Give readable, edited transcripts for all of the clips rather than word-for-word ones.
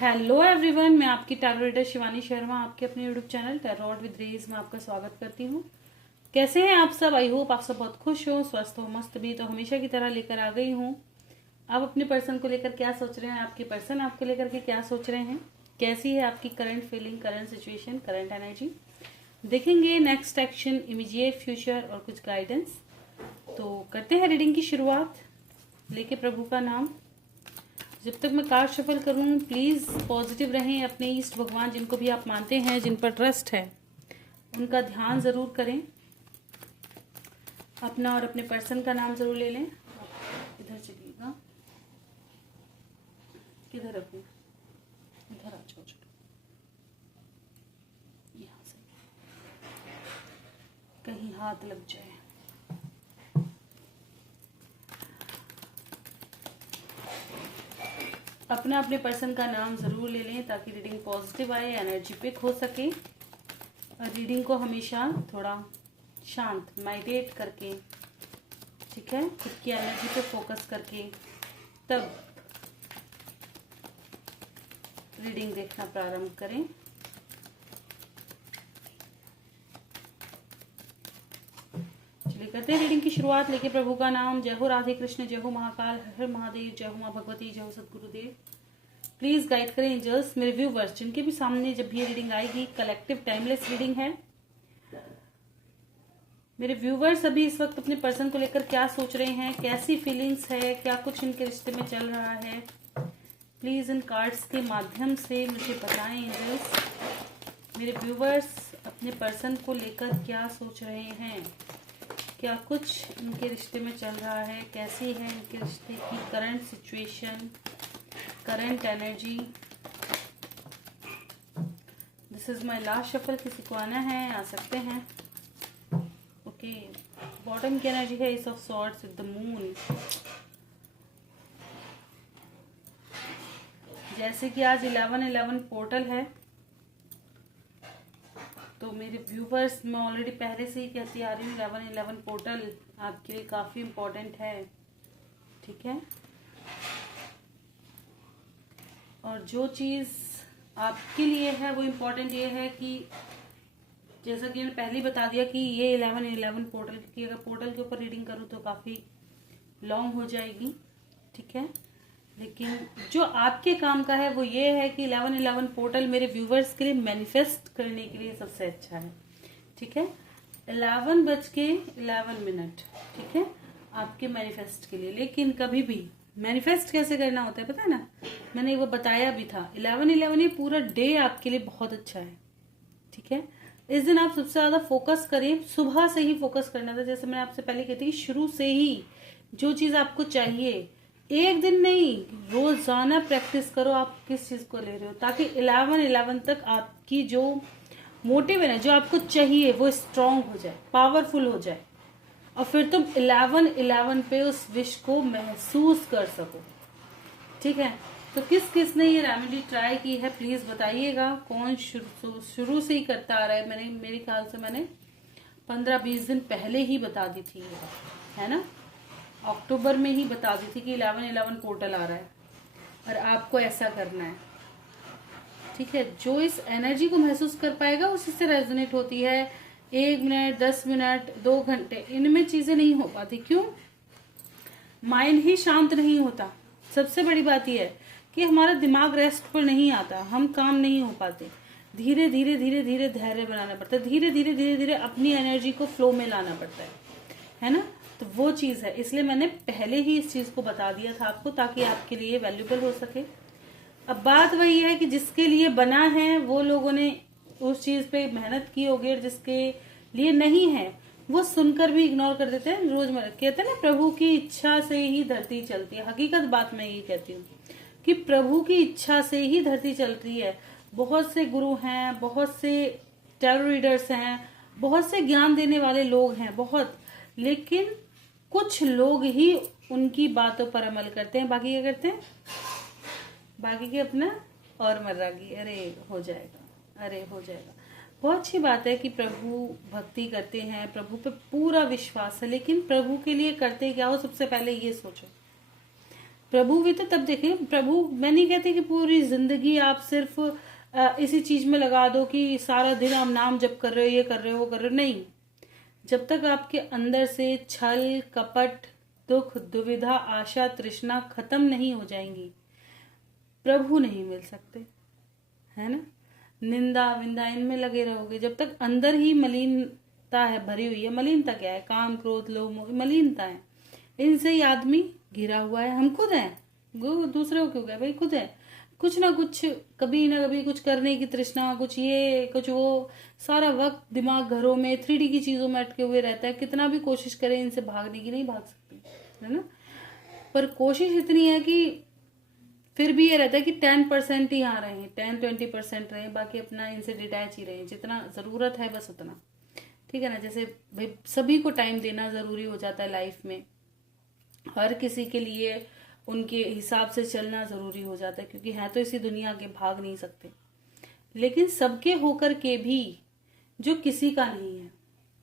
Hello everyone, मैं आपकी tarot reader Shivani Sharma आपके अपने YouTube channel tarot with Rez में आपका स्वागत करती हूँ। कैसे हैं आप सब? आई होप आप सब बहुत खुश हो, स्वस्थ हो, मस्त भी। तो हमेशा की तरह लेकर आ गई हूँ। आप अपने पर्सन को लेकर क्या सोच रहे हैं, आपके पर्सन आपको लेकर के क्या सोच रहे हैं, कैसी है आपकी current feeling, current situation, current energy, देखेंगे नेक्स्ट एक्शन, इमीडिएट फ्यूचर और कुछ गाइडेंस। तो करते हैं रीडिंग की शुरुआत लेके प्रभु का नाम। जब तक मैं कार्ड शफल करूं, प्लीज पॉजिटिव रहें। अपने ईष्ट भगवान जिनको भी आप मानते हैं, जिन पर ट्रस्ट है, उनका ध्यान जरूर करें। अपना और अपने पर्सन का नाम जरूर ले लें। इधर चलिएगा, किधर रखूं? इधर आ जाओ, यहाँ से कहीं हाथ लग जाए। अपना अपने पर्सन का नाम जरूर ले लें ताकि रीडिंग पॉजिटिव आए, एनर्जी पिक हो सके। और रीडिंग को हमेशा थोड़ा शांत मेडिटेट करके, ठीक है, खुद की एनर्जी पे फोकस करके तब रीडिंग देखना प्रारंभ करें। चलिए करते हैं रीडिंग की शुरुआत लेके प्रभु का नाम। जय हो राधे कृष्ण, जय हो महाकाल, हर हर महादेव, जय हो माँ भगवती, जय हो सदगुरुदेव। प्लीज गाइड करें एंजल्स। मेरे व्यूवर्स जिनके भी सामने जब ये रीडिंग आएगी, कलेक्टिव टाइमलेस रीडिंग है। मेरे व्यूवर्स अभी इस वक्त अपने पर्सन को लेकर क्या सोच रहे हैं, कैसी फीलिंग्स है, क्या कुछ इनके रिश्ते में चल रहा है, प्लीज इन कार्ड्स के माध्यम से मुझे बताएं एंजल्स। मेरे व्यूवर्स अपने पर्सन को लेकर क्या सोच रहे हैं, क्या कुछ इनके रिश्ते में चल रहा है, कैसी है इनके रिश्ते की current situation, current energy. This is my last shuffle. किसी को आना है आ सकते हैं। ओके, बॉटम की एनर्जी है S of swords with the moon. जैसे कि आज 11/11 पोर्टल है, तो मेरे व्यूवर्स, मैं ऑलरेडी पहले से ही कहती आ रही हूँ 11/11 पोर्टल आपके लिए काफी इम्पोर्टेंट है, ठीक है। और जो चीज आपके लिए है वो इम्पोर्टेंट ये है कि जैसा कि मैंने पहले ही बता दिया कि ये 11/11 पोर्टल की अगर पोर्टल के ऊपर रीडिंग करूँ तो काफी लॉन्ग हो जाएगी, ठीक है। लेकिन जो आपके काम का है वो ये है कि 11/11 पोर्टल मेरे व्यूवर्स के लिए मैनिफेस्ट करने के लिए सबसे अच्छा है, ठीक है। 11:11, ठीक है, आपके मैनिफेस्ट के लिए। लेकिन कभी भी मैनिफेस्ट कैसे करना होता है पता है ना, मैंने वो बताया भी था। 11/11 ये पूरा डे आपके लिए बहुत अच्छा है, ठीक है। इस दिन आप सबसे ज्यादा फोकस करें, सुबह से ही फोकस करना था। जैसे मैंने आपसे पहले कहती शुरू से ही जो चीज आपको चाहिए, एक दिन नहीं, रोजाना प्रैक्टिस करो आप किस चीज को ले रहे हो, ताकि 11/11 तक आपकी जो मोटिव है ना, जो आपको चाहिए, वो स्ट्रांग हो जाए, पावरफुल हो जाए, और फिर तुम 11/11 पे उस विश को महसूस कर सको, ठीक है। तो किस किस ने ये रेमेडी ट्राई की है प्लीज बताइएगा। कौन शुरू से ही करता आ रहा है? मैंने, मेरे ख्याल से मैंने 15-20 दिन पहले ही बता दी थी, है ना, अक्टूबर में ही बता दी थी कि 11/11 पोर्टल आ रहा है और आपको ऐसा करना है, ठीक है। जो इस एनर्जी को महसूस कर पाएगा उसी से रेजोनेट होती है। 1 मिनट, 10 मिनट, 2 घंटे, इनमें चीजें नहीं हो पाती। क्यों? माइंड ही शांत नहीं होता। सबसे बड़ी बात यह है कि हमारा दिमाग रेस्ट पर नहीं आता, हम काम नहीं हो पाते। धीरे धीरे धीरे धीरे धैर्य बनाना पड़ता है, धीरे धीरे धीरे धीरे अपनी एनर्जी को फ्लो में लाना पड़ता है ना। तो वो चीज है, इसलिए मैंने पहले ही इस चीज को बता दिया था आपको, ताकि आपके लिए वैल्यूबल हो सके। अब बात वही है कि जिसके लिए बना है वो लोगों ने उस चीज पे मेहनत की होगी, और जिसके लिए नहीं है वो सुनकर भी इग्नोर कर देते हैं। रोजमर्रा कहते हैं ना, प्रभु की इच्छा से ही धरती चलती है। हकीकत बात मैं यही कहती हूँ कि प्रभु की इच्छा से ही धरती चल रही है। बहुत से गुरु हैं, बहुत से टैरो रीडर्स हैं, बहुत से ज्ञान देने वाले लोग हैं, बहुत, लेकिन कुछ लोग ही उनकी बातों पर अमल करते हैं। बाकी क्या करते हैं? बाकी के अपना और मर्रागी, अरे हो जाएगा, अरे हो जाएगा। बहुत अच्छी बात है कि प्रभु भक्ति करते हैं, प्रभु पे पूरा विश्वास है, लेकिन प्रभु के लिए करते क्या हो? सबसे पहले ये सोचो, प्रभु भी तो तब देखेंगे। प्रभु, मैं नहीं कहती कि पूरी जिंदगी आप सिर्फ इसी चीज में लगा दो कि सारा दिन आप नाम जप कर रहे हो, ये कर रहे हो, वो कर रहे हो, नहीं। जब तक आपके अंदर से छल कपट दुख दुविधा आशा तृष्णा खत्म नहीं हो जाएंगी, प्रभु नहीं मिल सकते, है ना। निंदा विंदा इनमें लगे रहोगे, जब तक अंदर ही मलिनता है, भरी हुई है। मलिनता क्या है? काम क्रोध लोभ मोह, मलिनता है। इनसे ही आदमी घिरा हुआ है। हम खुद हैं, दूसरे को क्यों कहे भाई, खुद है। कुछ ना कुछ, कभी ना कभी कुछ करने की तृष्णा, कुछ ये कुछ वो, सारा वक्त दिमाग घरों में 3D की चीजों में अटके हुए रहता है। कितना भी कोशिश करें इनसे भागने की, नहीं भाग सकते, है ना। पर कोशिश इतनी है कि फिर भी ये रहता है कि 10% ही आ रहे हैं, 10-20% रहे, बाकी अपना इनसे डिटैच ही रहे, जितना जरूरत है बस उतना, ठीक है ना। जैसे भाई सभी को टाइम देना जरूरी हो जाता है लाइफ में, हर किसी के लिए उनके हिसाब से चलना जरूरी हो जाता है, क्योंकि है तो इसी दुनिया के, भाग नहीं सकते। लेकिन सबके होकर के भी जो किसी का नहीं है,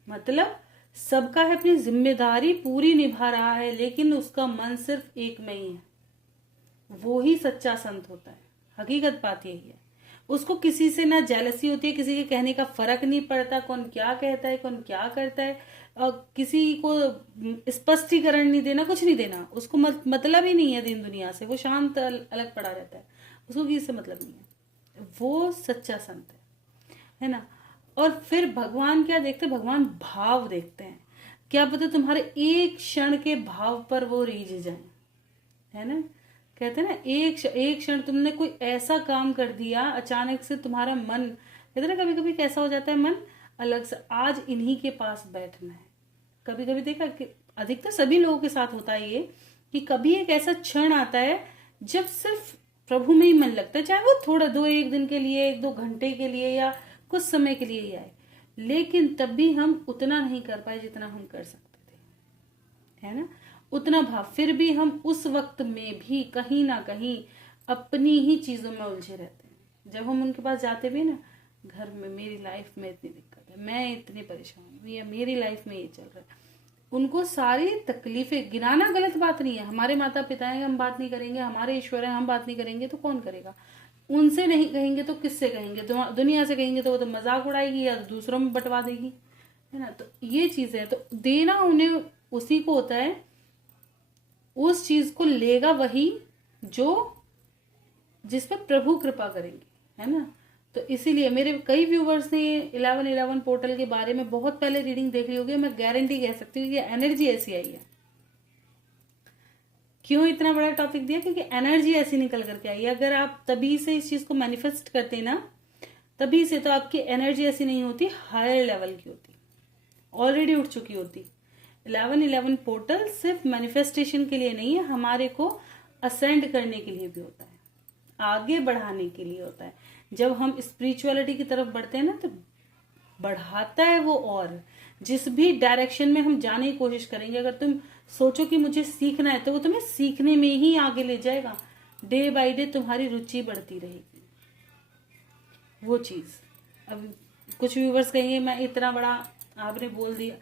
मतलब सबका है, अपनी जिम्मेदारी पूरी निभा रहा है, लेकिन उसका मन सिर्फ एक में ही है, वो ही सच्चा संत होता है। हकीकत बात यही है। उसको किसी से ना जेलसी होती है, किसी के कहने का फर्क नहीं पड़ता, कौन क्या कहता है कौन क्या करता है, किसी को स्पष्टीकरण नहीं देना, कुछ नहीं देना उसको, मतलब ही नहीं है दिन दुनिया से, वो शांत अलग पड़ा रहता है, उसको किसी से मतलब नहीं है। वो सच्चा संत है ना। और फिर भगवान क्या देखते हैं? भगवान भाव देखते हैं। क्या पता तुम्हारे एक क्षण के भाव पर वो रीझ जाए, है ना। कहते हैं ना, एक क्षण तुमने कोई ऐसा काम कर दिया, अचानक से तुम्हारा मन, कहते ना कभी कभी कैसा हो जाता है मन, अलग से आज इन्हीं के पास बैठना है। कभी कभी देखा कि अधिकतर सभी लोगों के साथ होता है ये, कि कभी एक ऐसा क्षण आता है जब सिर्फ प्रभु में ही मन लगता है, चाहे वो थोड़ा 1 दिन के लिए, 1-2 घंटे के लिए, या कुछ समय के लिए ही आए, लेकिन तब भी हम उतना नहीं कर पाए जितना हम कर सकते थे, है ना। उतना भाव, फिर भी हम उस वक्त में भी कहीं ना कहीं अपनी ही चीजों में उलझे रहते हैं। जब हम उनके पास जाते भी ना, घर में मेरी लाइफ में इतनी दिक्कत है, मैं इतनी परेशान हूँ, या मेरी लाइफ में ये चल रहा है, उनको सारी तकलीफें गिनाना गलत बात नहीं है। हमारे माता पिता हैं, हम बात नहीं करेंगे, हमारे ईश्वर है, हम बात नहीं करेंगे तो कौन करेगा? उनसे नहीं कहेंगे तो किससे कहेंगे? दुनिया से कहेंगे तो वो तो मजाक उड़ाएगी या दूसरों में बंटवा देगी, है ना। तो ये चीज है, तो देना उन्हें उसी को होता है, उस चीज को लेगा वही जो, जिस पर प्रभु कृपा करेंगे, है ना। तो इसीलिए मेरे कई व्यूवर्स ने 1111 पोर्टल के बारे में बहुत पहले रीडिंग देख ली होगी। मैं गारंटी कह सकती हूँ कि एनर्जी ऐसी आई है। क्यों इतना बड़ा टॉपिक दिया? क्योंकि एनर्जी ऐसी निकल करके आई है। अगर आप तभी से इस चीज को मैनिफेस्ट करते ना, तभी से, तो आपकी एनर्जी ऐसी नहीं होती, हायर लेवल की होती, ऑलरेडी उठ चुकी होती। 1111 पोर्टल सिर्फ मैनिफेस्टेशन के लिए नहीं है, हमारे को असेंड करने के लिए भी होता है, आगे बढ़ाने के लिए होता है। जब हम स्पिरिचुअलिटी की तरफ बढ़ते हैं ना, तो बढ़ाता है वो। और जिस भी डायरेक्शन में हम जाने की कोशिश करेंगे, अगर तुम सोचो कि मुझे सीखना है, तो वो तुम्हें सीखने में ही आगे ले जाएगा। डे बाय डे तुम्हारी रुचि बढ़ती रहेगी, वो चीज। अब कुछ व्यूवर्स कहेंगे मैं इतना बड़ा आपने बोल दिया,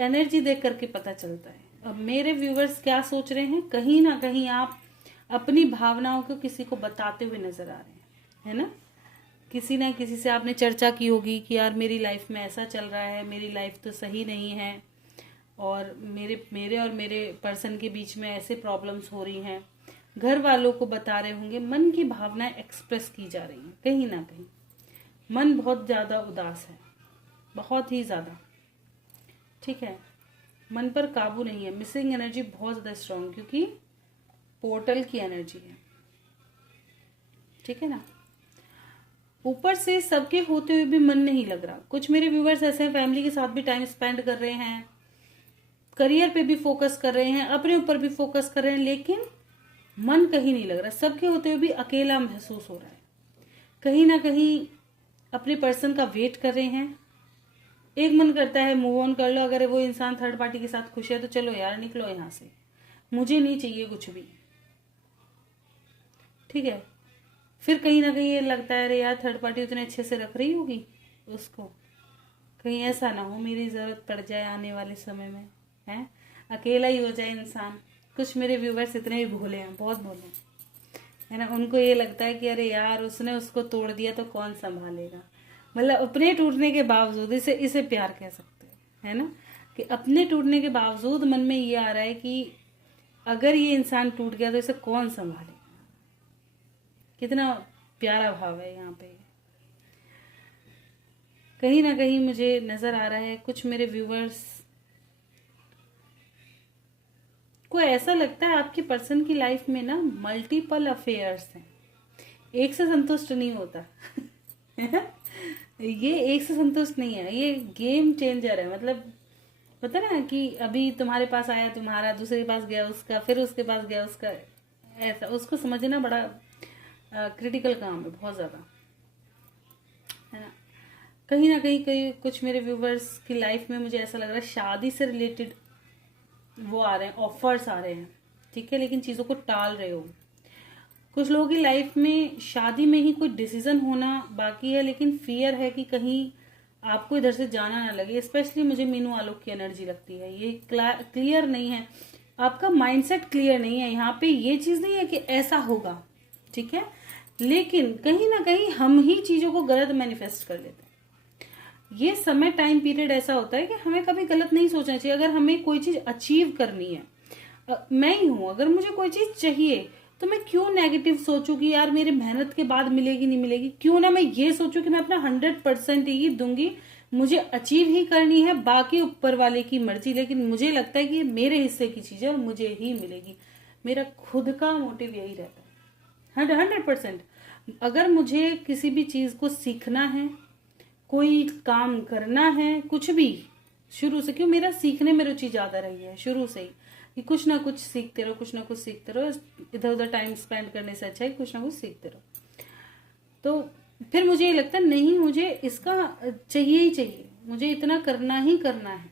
एनर्जी देख करके पता चलता है। अब मेरे व्यूवर्स क्या सोच रहे हैं, कहीं ना कहीं आप अपनी भावनाओं को किसी को बताते हुए नजर आ रहे हैं, है ना। किसी ना किसी से आपने चर्चा की होगी कि यार मेरी लाइफ में ऐसा चल रहा है, मेरी लाइफ तो सही नहीं है, और मेरे और मेरे पर्सन के बीच में ऐसे प्रॉब्लम्स हो रही हैं। घर वालों को बता रहे होंगे, मन की भावनाएं एक्सप्रेस की जा रही हैं। कहीं ना कहीं मन बहुत ज्यादा उदास है, बहुत ही ज्यादा, ठीक है। मन पर काबू नहीं है, मिसिंग एनर्जी बहुत ज्यादा स्ट्रांग, क्योंकि पोर्टल की एनर्जी है, ठीक है ना। ऊपर से सबके होते हुए भी मन नहीं लग रहा। कुछ मेरे व्यूवर्स ऐसे हैं, फैमिली के साथ भी टाइम स्पेंड कर रहे हैं, करियर पे भी फोकस कर रहे हैं, अपने ऊपर भी फोकस कर रहे हैं, लेकिन मन कहीं नहीं लग रहा। सबके होते हुए भी अकेला महसूस हो रहा है, कहीं ना कहीं अपने पर्सन का वेट कर रहे हैं। एक मन करता है मूव ऑन कर लो, अगर वो इंसान थर्ड पार्टी के साथ खुश है तो चलो यार निकलो यहाँ से, मुझे नहीं चाहिए कुछ भी, ठीक है। फिर कहीं ना कहीं ये लगता है अरे यार थर्ड पार्टी उतने अच्छे से रख रही होगी उसको, कहीं ऐसा ना हो मेरी जरूरत पड़ जाए आने वाले समय में, है, अकेला ही हो जाए इंसान, कुछ मेरे व्यूवर्स इतने भी भोले हैं, बहुत भोले हैं, है ना। उनको ये लगता है कि अरे यार उसने उसको तोड़ दिया तो कौन संभालेगा। मतलब अपने टूटने के बावजूद, इसे इसे प्यार कह सकते हैं, है ना, कि अपने टूटने के बावजूद मन में ये आ रहा है कि अगर ये इंसान टूट गया तो इसे कौन संभालेगा। कितना प्यारा भाव है यहाँ पे। कहीं ना कहीं मुझे नजर आ रहा है कुछ मेरे व्यूवर्स को ऐसा लगता है आपकी पर्सन की लाइफ में ना मल्टीपल अफेयर्स हैं, एक से संतुष्ट नहीं होता। ये एक से संतुष्ट नहीं है, ये गेम चेंजर है। मतलब पता ना कि अभी तुम्हारे पास आया तुम्हारा, दूसरे के पास गया उसका, फिर उसके पास गया उसका, ऐसा उसको समझना बड़ा क्रिटिकल काम है, बहुत ज्यादा, है ना। कहीं ना कहीं कुछ मेरे व्यूवर्स की लाइफ में मुझे ऐसा लग रहा है शादी से रिलेटेड वो आ रहे हैं, ऑफर्स आ रहे हैं, ठीक है, लेकिन चीजों को टाल रहे हो। कुछ लोगों की लाइफ में शादी में ही कोई डिसीजन होना बाकी है, लेकिन फियर है कि कहीं आपको इधर से जाना ना लगे। स्पेशली मुझे मीनू आलोक की एनर्जी लगती है, ये क्लियर नहीं है, आपका माइंडसेट क्लियर नहीं है। यहाँ पे ये चीज नहीं है कि ऐसा होगा, ठीक है, लेकिन कहीं ना कहीं हम ही चीजों को गलत मैनिफेस्ट कर लेते हैं। ये समय टाइम पीरियड ऐसा होता है कि हमें कभी गलत नहीं सोचना चाहिए। अगर हमें कोई चीज अचीव करनी है, मैं ही हूं, अगर मुझे कोई चीज चाहिए तो मैं क्यों नेगेटिव सोचूं कि यार मेरी मेहनत के बाद मिलेगी नहीं मिलेगी। क्यों ना मैं ये सोचूं कि मैं अपना 100% ही दूंगी, मुझे अचीव ही करनी है, बाकी ऊपर वाले की मर्जी, लेकिन मुझे लगता है कि ये मेरे हिस्से की चीज है और मुझे ही मिलेगी। मेरा खुद का मोटिव यही रहता है 100%। अगर मुझे किसी भी चीज को सीखना है, कोई काम करना है, कुछ भी शुरू से, क्यों मेरा सीखने में रुचि ज्यादा रही है शुरू से ही, कि कुछ ना कुछ सीखते रहो, कुछ ना कुछ सीखते रहो, इधर उधर टाइम स्पेंड करने से अच्छा है कुछ ना कुछ सीखते रहो। तो फिर मुझे ये लगता है नहीं, मुझे इसका चाहिए ही चाहिए, मुझे इतना करना ही करना है,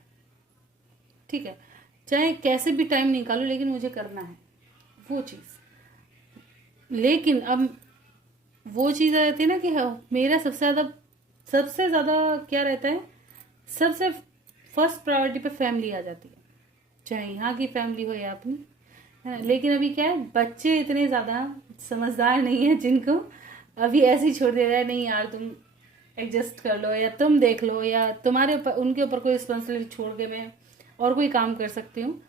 ठीक है, चाहे कैसे भी टाइम निकालो, लेकिन मुझे करना है वो चीज। लेकिन अब वो चीज आ जाती है ना कि मेरा सबसे ज्यादा क्या रहता है, सबसे फर्स्ट प्रायोरिटी पे फैमिली आ जाती है, चाहे यहाँ की फैमिली हो या अपनी, है ना। लेकिन अभी क्या है, बच्चे इतने ज्यादा समझदार नहीं है जिनको अभी ऐसे ही छोड़ दे रहा है, नहीं यार तुम एडजस्ट कर लो, या तुम देख लो, या तुम्हारे ऊपर उनके ऊपर कोई रिस्पॉन्सिबिलिटी छोड़ के मैं और कोई काम कर सकती हूँ।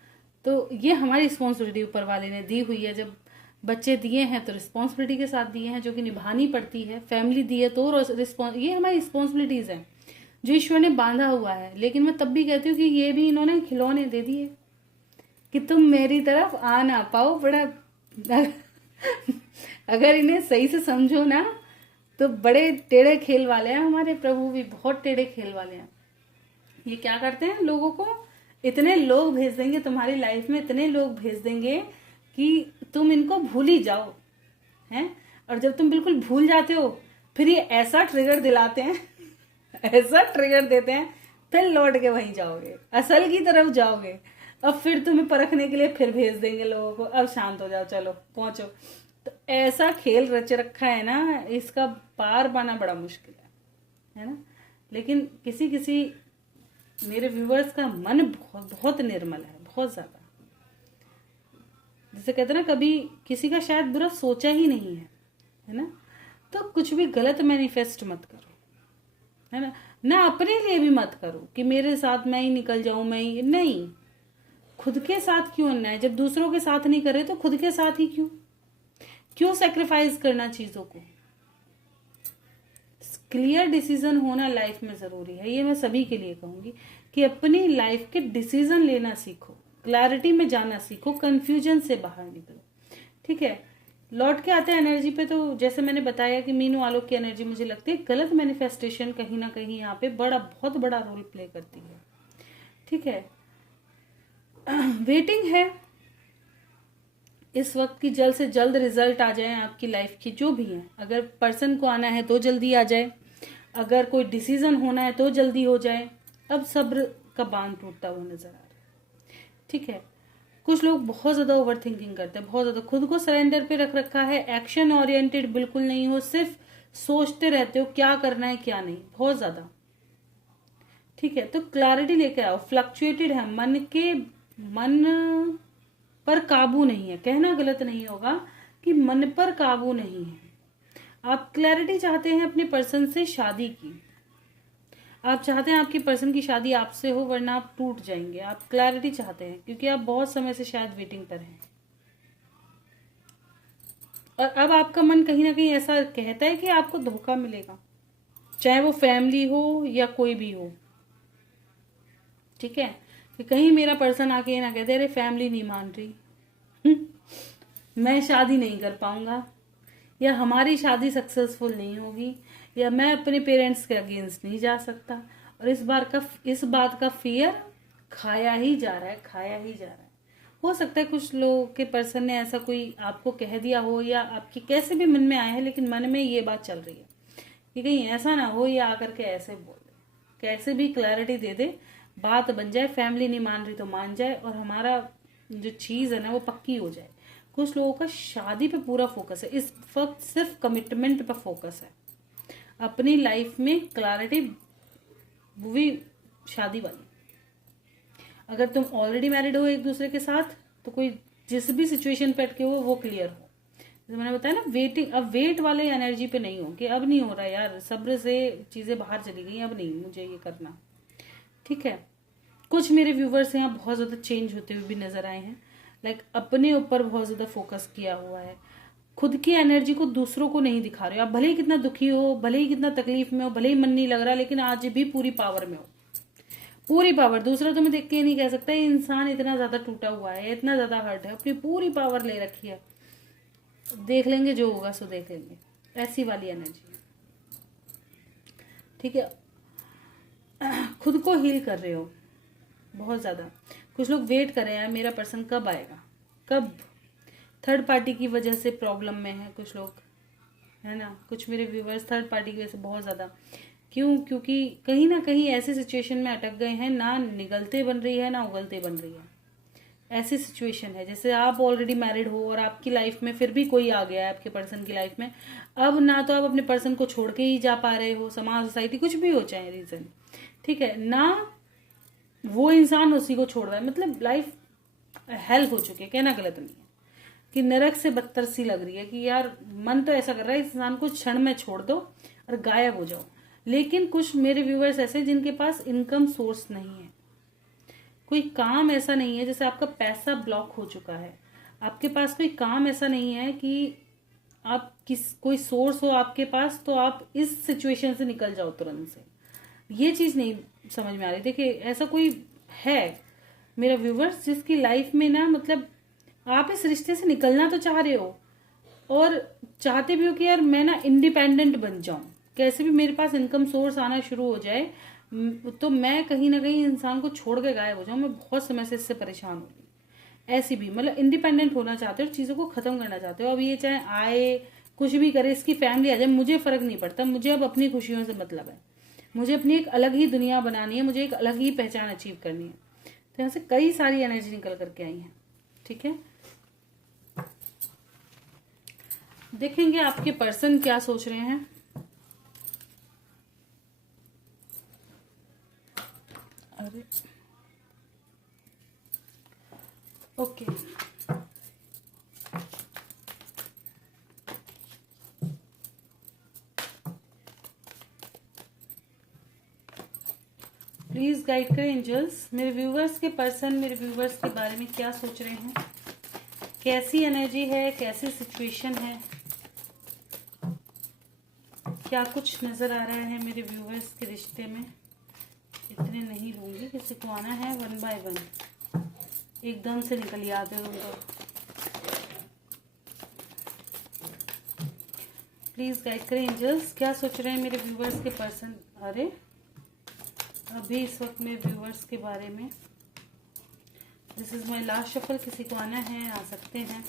तो ये हमारी रिस्पॉन्सिबिलिटी ऊपर वाले ने दी हुई है। जब बच्चे दिए हैं तो रिस्पॉन्सिबिलिटी के साथ दिए हैं, जो कि निभानी पड़ती है। फैमिली दी है तो ये हमारी रिस्पॉन्सिबिलिटीज है जो ईश्वर ने बांधा हुआ है। लेकिन मैं तब भी कहती हूँ कि ये भी इन्होंने खिलौने दे दिए कि तुम मेरी तरफ आ ना पाओ। बड़ा अगर इन्हें सही से समझो ना तो बड़े टेढ़े खेल वाले हैं। हमारे प्रभु भी बहुत टेढ़े खेल वाले हैं। ये क्या करते हैं, लोगों को इतने लोग भेज देंगे तुम्हारी लाइफ में, इतने लोग भेज देंगे कि तुम इनको भूल ही जाओ, हैं। और जब तुम बिल्कुल भूल जाते हो फिर ये ऐसा ट्रिगर दिलाते हैं ऐसा ट्रिगर देते हैं, फिर लौट के वहीं जाओगे, असल की तरफ जाओगे। अब फिर तुम्हें परखने के लिए फिर भेज देंगे लोगों को, अब शांत हो जाओ, चलो पहुंचो। तो ऐसा खेल रच रखा है ना, इसका पार पाना बड़ा मुश्किल है ना। लेकिन किसी किसी मेरे व्यूवर्स का मन बहुत बहुत निर्मल है, बहुत ज्यादा। जैसे कहते ना, कभी किसी का शायद बुरा सोचा ही नहीं है ना। तो कुछ भी गलत मैनिफेस्ट मत करो, है ना। ना अपने लिए भी मत करो कि मेरे साथ मैं ही निकल जाऊं, मैं ही नहीं। खुद के साथ क्यों अन्याय, जब दूसरों के साथ नहीं करे तो खुद के साथ ही क्यों सैक्रिफाइस करना चीजों को। क्लियर डिसीजन होना लाइफ में जरूरी है। ये मैं सभी के लिए कहूंगी कि अपनी लाइफ के डिसीजन लेना सीखो, क्लैरिटी में जाना सीखो, कंफ्यूजन से बाहर निकलो, ठीक है। लौट के आते हैं एनर्जी पे। तो जैसे मैंने बताया कि मीनू आलोक की एनर्जी मुझे लगती है गलत मैनिफेस्टेशन कहीं ना कहीं यहाँ पे बहुत बड़ा रोल प्ले करती है, ठीक है। वेटिंग है इस वक्त की जल्द से जल्द रिजल्ट आ जाए आपकी लाइफ की, जो भी है। अगर पर्सन को आना है तो जल्दी आ जाए, अगर कोई डिसीजन होना है तो जल्दी हो जाए। अब सब्र का बांध टूटता हुआ नजर आ रहा है, ठीक है। कुछ लोग बहुत ज्यादा ओवर थिंकिंग करते हैं, बहुत ज्यादा खुद को सरेंडर पे रख रखा है, एक्शन ओरिएंटेड बिल्कुल नहीं हो, सिर्फ सोचते रहते हो क्या करना है क्या नहीं, बहुत ज्यादा, ठीक है। तो क्लैरिटी लेके आओ। फ्लक्चुएटेड है मन पर काबू नहीं है, कहना गलत नहीं होगा कि मन पर काबू नहीं है। आप क्लैरिटी चाहते हैं अपने पर्सन से शादी की, आप चाहते हैं आपकी पर्सन की शादी आपसे हो, वरना आप टूट जाएंगे। आप क्लैरिटी चाहते हैं क्योंकि आप बहुत समय से शायद वेटिंग पर हैं, और अब आपका मन कहीं ना कहीं ऐसा कहता है कि आपको धोखा मिलेगा, चाहे वो फैमिली हो या कोई भी हो। ठीक है, कि कहीं मेरा पर्सन आके ना कहते अरे फैमिली नहीं मान रही, मैं शादी नहीं कर पाऊंगा, या हमारी शादी सक्सेसफुल नहीं होगी, या मैं अपने पेरेंट्स के अगेंस्ट नहीं जा सकता। और इस बात का फियर खाया ही जा रहा है, खाया ही जा रहा है। हो सकता है कुछ लोगों के पर्सन ने ऐसा कोई आपको कह दिया हो, या आपके कैसे भी मन में आया है, लेकिन मन में ये बात चल रही है कि कहीं ऐसा ना हो या आकर के ऐसे बोल दे, कैसे भी क्लैरिटी दे दे, बात बन जाए, फैमिली नहीं मान रही तो मान जाए, और हमारा जो चीज है ना वो पक्की हो जाए। कुछ लोगों का शादी पे पूरा फोकस है इस वक्त, सिर्फ कमिटमेंट पर फोकस है, अपनी लाइफ में क्लैरिटी, वो भी शादी वाली। अगर तुम ऑलरेडी मैरिड हो एक दूसरे के साथ, तो कोई जिस भी सिचुएशन पे अटके हो वो क्लियर हो। जैसे मैंने बताया ना, वेटिंग, अब वेट वाले एनर्जी पे नहीं हो कि अब नहीं हो रहा यार, सब्र से चीजें बाहर चली गई, अब नहीं मुझे ये करना। ठीक है, कुछ मेरे व्यूवर्स यहाँ बहुत ज्यादा चेंज होते हुए भी नजर आए हैं, लाइक अपने ऊपर बहुत ज्यादा फोकस किया हुआ है, खुद की एनर्जी को दूसरों को नहीं दिखा रहे हो। आप भले ही कितना दुखी हो, भले ही कितना तकलीफ में हो, भले ही मन नहीं लग रहा, लेकिन आज भी पूरी पावर में हो, पूरी पावर। दूसरा तुम्हें देख के ये नहीं कह सकता ये इंसान इतना ज्यादा टूटा हुआ है, इतना ज्यादा हर्ट है, अपनी पूरी पावर ले रखी है, देख लेंगे जो होगा सो देख लेंगे, ऐसी वाली एनर्जी है। ठीक है, खुद को हील कर रहे हो बहुत ज्यादा। कुछ लोग वेट कर रहे हैं मेरा पर्सन कब आएगा, कब। थर्ड पार्टी की वजह से प्रॉब्लम में है कुछ लोग, है ना। कुछ मेरे व्यूवर्स थर्ड पार्टी की वजह से बहुत ज्यादा, क्यों, क्योंकि कहीं ना कहीं ऐसे सिचुएशन में अटक गए हैं, ना निगलते बन रही है ना उगलते बन रही है। ऐसी सिचुएशन है जैसे आप ऑलरेडी मैरिड हो और आपकी लाइफ में फिर भी कोई आ गया है आपके पर्सन की लाइफ में, अब ना तो आप अपने पर्सन को छोड़ के ही जा पा रहे हो, समाज सोसाइटी कुछ भी हो चाहे रीजन, ठीक है ना, वो इंसान उसी को छोड़ रहा है। मतलब लाइफ हेल हो चुकी है, कहना गलत नहीं है, कि नरक से बदतर सी लग रही है कि यार मन तो ऐसा कर रहा है इस इंसान को क्षण में छोड़ दो और गायब हो जाओ। लेकिन कुछ मेरे व्यूवर्स ऐसे जिनके पास इनकम सोर्स नहीं है, कोई काम ऐसा नहीं है, जैसे आपका पैसा ब्लॉक हो चुका है, आपके पास कोई काम ऐसा नहीं है कि आप कोई सोर्स हो आपके पास तो आप इस सिचुएशन से निकल जाओ तुरंत से, ये चीज नहीं समझ में आ रही। देखिए ऐसा कोई है मेरा व्यूवर्स जिसकी लाइफ में ना, मतलब आप इस रिश्ते से निकलना तो चाह रहे हो और चाहते भी हो कि यार मैं ना इंडिपेंडेंट बन जाऊं, कैसे भी मेरे पास इनकम सोर्स आना शुरू हो जाए, तो मैं कहीं ना कहीं इंसान को छोड़ के गायब हो जाऊं, मैं बहुत समय से इससे परेशान हो रही। ऐसी भी मतलब इंडिपेंडेंट होना चाहते हो और चीजों को खत्म करना चाहते हो। अब ये चाहे आए कुछ भी करे, इसकी फैमिली आ जाए, मुझे फर्क नहीं पड़ता, मुझे अब अपनी खुशियों से मतलब है, मुझे अपनी एक अलग ही दुनिया बनानी है, मुझे एक अलग ही पहचान अचीव करनी है। तो यहाँ से कई सारी एनर्जी निकल करके आई है। ठीक है, देखेंगे आपके पर्सन क्या सोच रहे हैं। अरे ओके, प्लीज गाइड करें एंजल्स, मेरे व्यूवर्स के पर्सन मेरे व्यूवर्स के बारे में क्या सोच रहे हैं, कैसी एनर्जी है, कैसी सिचुएशन है, क्या कुछ नजर आ रहा है मेरे व्यूवर्स के रिश्ते में। इतने नहीं लूंगी, किसी को आना है 1 बाय 1, एकदम से निकल याद है उनको। प्लीज गाइड करें एंजल्स, क्या सोच रहे हैं मेरे व्यूवर्स के पर्सन। अरे अभी इस वक्त मेरे व्यूवर्स के बारे में, this is my last shuffle, किसी को आना है आ सकते हैं।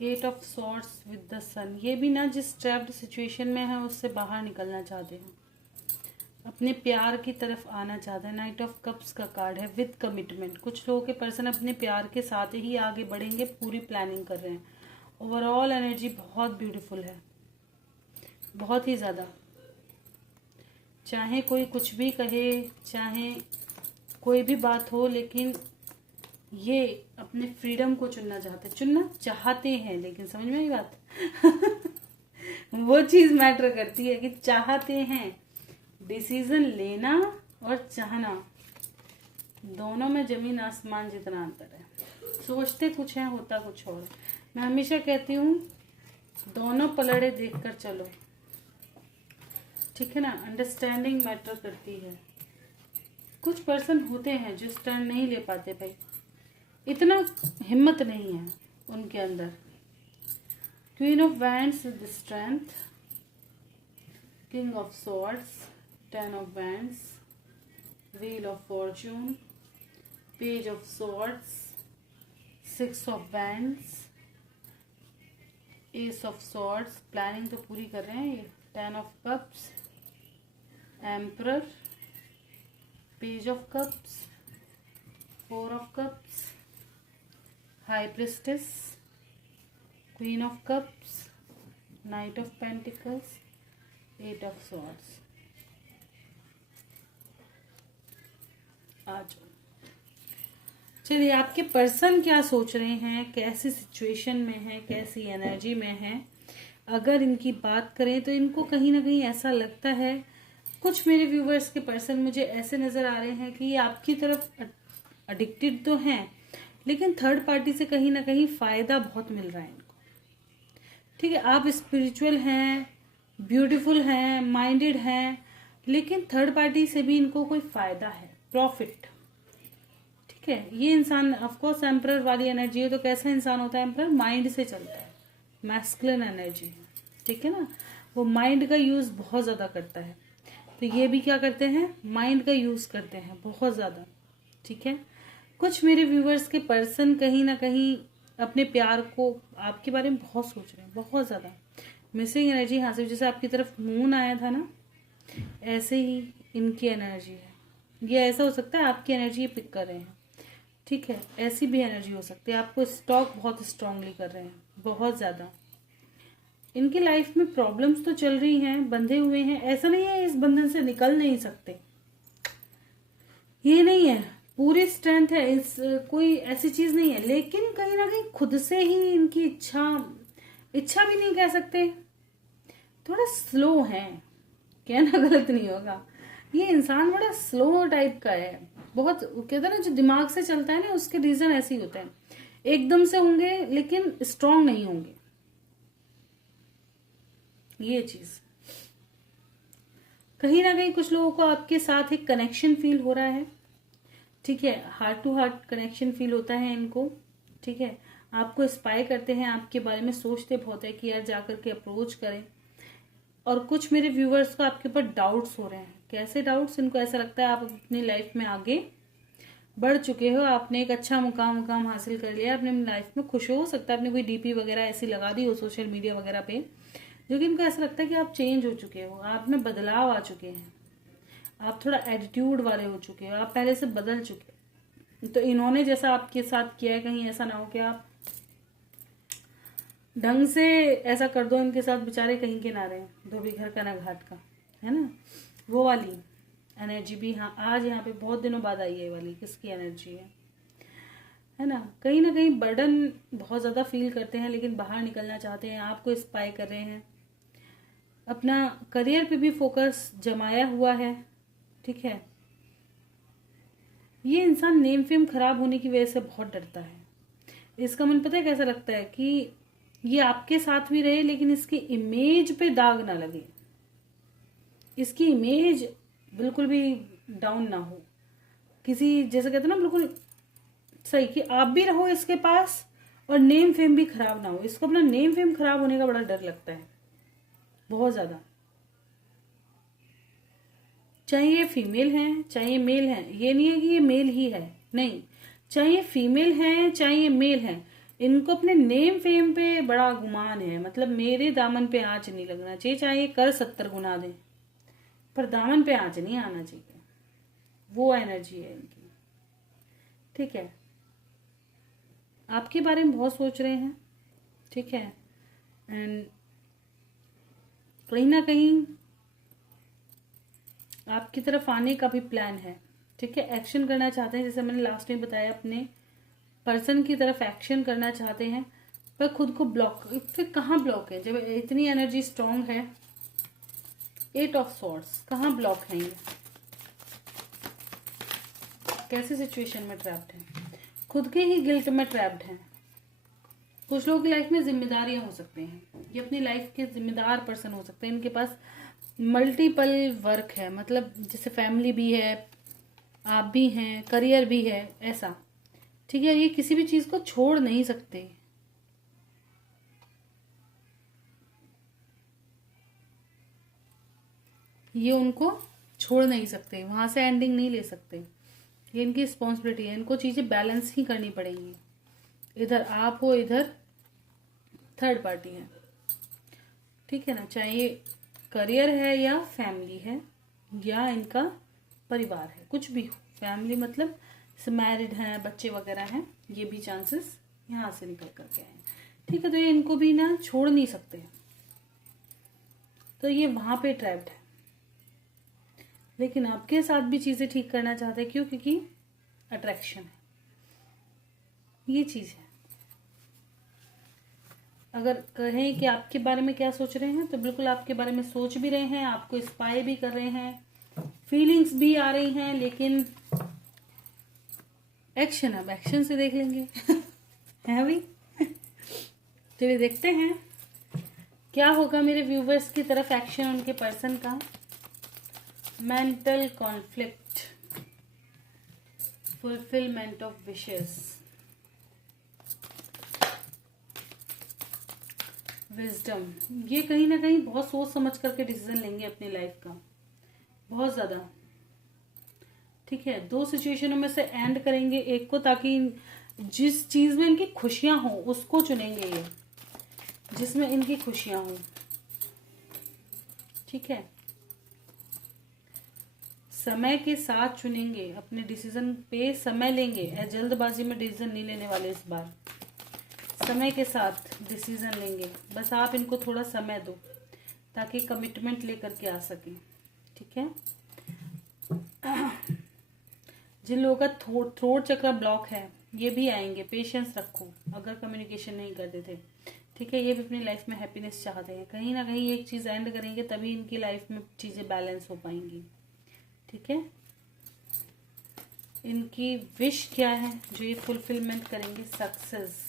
Eight of swords with the sun, ये भी ना जिस ट्रैप्ड सिचुएशन में है उससे बाहर निकलना चाहते हैं, अपने प्यार की तरफ आना चाहते हैं। नाइट ऑफ कप्स का कार्ड है विद कमिटमेंट, कुछ लोगों के पर्सन अपने प्यार के साथ ही आगे बढ़ेंगे, पूरी प्लानिंग कर रहे हैं। ओवरऑल एनर्जी बहुत ब्यूटीफुल है, बहुत ही ज़्यादा। चाहे कोई कुछ भी कहे, चाहे कोई भी बात हो, लेकिन ये अपने फ्रीडम को चुनना चाहते हैं। लेकिन समझ में आई बात? वो चीज मैटर करती है कि चाहते हैं। डिसीजन लेना और चाहना, दोनों में जमीन आसमान जितना अंतर है। सोचते कुछ है, होता कुछ और। मैं हमेशा कहती हूँ दोनों पलड़े देखकर चलो, ठीक है ना। अंडरस्टैंडिंग मैटर करती है। कुछ पर्सन होते हैं जो स्टैंड नहीं ले पाते भाई, इतना हिम्मत नहीं है उनके अंदर। Queen of wands with strength, king of swords, 10 of wands, wheel of fortune, page of swords, 6 of wands, ace of swords. Planning तो पूरी कर रहे हैं ये। 10 of cups, emperor, page of cups, 4 of cups, high priestess, queen of cups, knight of pentacles, 8 of swords. आ जाओ। चलिए, आपके पर्सन क्या सोच रहे हैं, कैसी सिचुएशन में है, कैसी एनर्जी में है। अगर इनकी बात करें तो इनको कहीं ना कहीं ऐसा लगता है, कुछ मेरे व्यूवर्स के पर्सन मुझे ऐसे नजर आ रहे हैं कि ये आपकी तरफ एडिक्टेड तो हैं, लेकिन थर्ड पार्टी से कहीं ना कहीं फायदा बहुत मिल रहा है इनको। ठीक है, आप स्पिरिचुअल हैं, ब्यूटीफुल हैं, माइंडेड हैं, लेकिन थर्ड पार्टी से भी इनको कोई फायदा है, प्रॉफिट। ठीक है, ये इंसान ऑफकोर्स एम्परर वाली एनर्जी है, तो कैसा इंसान होता है एम्परर? माइंड से चलता है, मैस्कुलिन एनर्जी है। ठीक है ना, वो माइंड का यूज बहुत ज्यादा करता है। तो ये भी क्या करते हैं? माइंड का यूज करते हैं बहुत ज्यादा। ठीक है, कुछ मेरे व्यूवर्स के पर्सन कहीं ना कहीं अपने प्यार को आपके बारे में बहुत सोच रहे हैं, बहुत ज्यादा। मिसिंग एनर्जी यहाँ से, जैसे आपकी तरफ मून आया था ना, ऐसे ही इनकी एनर्जी है। ये ऐसा हो सकता है आपकी एनर्जी पिक कर रहे हैं। ठीक है, ऐसी भी एनर्जी हो सकती है, आपको स्टॉक बहुत स्ट्रांगली कर रहे हैं, बहुत ज्यादा। इनकी लाइफ में प्रॉब्लम्स तो चल रही हैं, बंधे हुए हैं, ऐसा नहीं है इस बंधन से निकल नहीं सकते, ये नहीं है, पूरी स्ट्रेंथ है, इस कोई ऐसी चीज नहीं है। लेकिन कहीं ना कहीं खुद से ही इनकी इच्छा भी नहीं कह सकते, थोड़ा स्लो है, कहना गलत नहीं होगा। ये इंसान बड़ा स्लो टाइप का है, बहुत कहते हैं ना, जो दिमाग से चलता है ना, उसके रीजन ऐसे ही होते हैं, एकदम से होंगे लेकिन स्ट्रांग नहीं होंगे, ये चीज। कहीं ना कहीं कुछ लोगों को आपके साथ एक कनेक्शन फील हो रहा है। ठीक है, heart to heart connection feel होता है इनको। ठीक है, आपको स्पाई करते हैं, आपके बारे में सोचते बहुत है कि यार जाकर के अप्रोच करें। और कुछ मेरे व्यूवर्स को आपके ऊपर डाउट्स हो रहे हैं। कैसे डाउट्स? इनको ऐसा लगता है आप अपनी लाइफ में आगे बढ़ चुके हो, आपने एक अच्छा मुकाम हासिल कर लिया, अपने लाइफ में खुश हो सकता है, आपने कोई डीपी वगैरह ऐसी लगा दी हो सोशल मीडिया वगैरह पे, जो कि इनको ऐसा लगता है कि आप चेंज हो चुके हो, आप में बदलाव आ चुके हैं, आप थोड़ा एटीट्यूड वाले हो चुके हो, आप पहले से बदल चुके हो। तो इन्होंने जैसा आपके साथ किया है, कहीं ऐसा ना हो कि आप ढंग से ऐसा कर दो इनके साथ, बेचारे कहीं के ना रहे, धोबी घर का ना घाट का, है ना, वो वाली एनर्जी भी। हाँ, आज यहाँ पे बहुत दिनों बाद आई है वाली, किसकी एनर्जी है ना कहीं बर्डन बहुत ज्यादा फील करते हैं, लेकिन बाहर निकलना चाहते हैं, आपको स्पाई कर रहे हैं, अपना करियर पे भी फोकस जमाया हुआ है। ठीक है, ये इंसान नेम फेम खराब होने की वजह से बहुत डरता है। इसका मन पता है कैसा लगता है कि ये आपके साथ भी रहे, लेकिन इसकी इमेज पे दाग ना लगे, इसकी इमेज बिल्कुल भी डाउन ना हो, किसी जैसे कहते हैं ना बिल्कुल सही, कि आप भी रहो इसके पास और नेम फेम भी खराब ना हो। इसको अपना नेम फेम खराब होने का बड़ा डर लगता है, बहुत ज्यादा। चाहे ये फीमेल है चाहे ये मेल है, ये नहीं है कि ये मेल ही है, नहीं, चाहे ये फीमेल है चाहे ये मेल है, इनको अपने नेम फेम पे बड़ा गुमान है। मतलब मेरे दामन पे आंच नहीं लगना चाहिए, चाहे ये कर 70 गुना दें, पर दामन पे आंच नहीं आना चाहिए, वो एनर्जी है इनकी। ठीक है, आपके बारे में बहुत सोच रहे हैं। ठीक है, एंड कहीं ना कहीं आपकी तरफ आने का भी प्लान है, ठीक है। एक्शन करना चाहते हैं, जैसे मैंने लास्ट में बताया, अपने पर्सन की तरफ एक्शन करना चाहते हैं, पर खुद को ब्लॉक। फिर कहाँ ब्लॉक है जब इतनी एनर्जी स्ट्रांग है? 8 ऑफ सॉर्ड्स, कहाँ ब्लॉक है ये? कैसे सिचुएशन में ट्रैप्ड है? खुद के ही गिल्ट में ट्रैप्ड है। कुछ लोगों की लाइफ में जिम्मेदारियां हो सकते हैं, ये अपनी लाइफ के जिम्मेदार पर्सन हो सकते हैं, इनके पास मल्टीपल वर्क है, मतलब जैसे फैमिली भी है, आप भी हैं, करियर भी है, ऐसा, ठीक है। ये किसी भी चीज को छोड़ नहीं सकते। ये उनको छोड़ नहीं सकते, वहां से एंडिंग नहीं ले सकते, ये इनकी रिस्पॉन्सिबिलिटी है। इनको चीजें बैलेंस ही करनी पड़ेंगी, इधर आप हो, इधर थर्ड पार्टी है, ठीक है ना। चाहे ये करियर है या फैमिली है या इनका परिवार है, कुछ भी हो। फैमिली मतलब मैरिड है, बच्चे वगैरह हैं, ये भी चांसेस यहाँ से निकल करके आए, ठीक है। तो ये इनको भी ना छोड़ नहीं सकते, तो ये वहां पे ट्रैप्ड है। लेकिन आपके साथ भी चीजें ठीक करना चाहते हैं, क्यों? क्योंकि अट्रैक्शन है, ये चीज है। अगर कहें कि आपके बारे में क्या सोच रहे हैं, तो बिल्कुल आपके बारे में सोच भी रहे हैं, आपको स्पाई भी कर रहे हैं, फीलिंग्स भी आ रही हैं, लेकिन एक्शन, अब एक्शन से देख लेंगे है भाई। चलिए देखते हैं क्या होगा मेरे व्यूवर्स की तरफ एक्शन उनके पर्सन का। Mental conflict, fulfilment of wishes, wisdom. ये कहीं ना कहीं बहुत सोच समझ करके डिसीजन लेंगे अपनी लाइफ का, बहुत ज्यादा, ठीक है। 2 सिचुएशनों में से एंड करेंगे एक को, ताकि जिस चीज में इनकी खुशियां हो उसको चुनेंगे, ये जिसमें इनकी खुशियां हो, ठीक है। समय के साथ चुनेंगे, अपने डिसीजन पे समय लेंगे, जल्दबाजी में डिसीजन नहीं लेने वाले इस बार, समय के साथ डिसीजन लेंगे। बस आप इनको थोड़ा समय दो ताकि कमिटमेंट लेकर के आ सके, ठीक है। जिन लोगों का थ्रोट चक्र ब्लॉक है, ये भी आएंगे, पेशेंस रखो अगर कम्युनिकेशन नहीं करते थे, ठीक है। ये भी अपनी लाइफ में हैप्पीनेस चाहते हैं, कहीं ना कहीं एक चीज एंड करेंगे तभी इनकी लाइफ में चीजें बैलेंस हो पाएंगी, ठीक है। इनकी विश क्या है जो ये फुलफिलमेंट करेंगे? सक्सेस,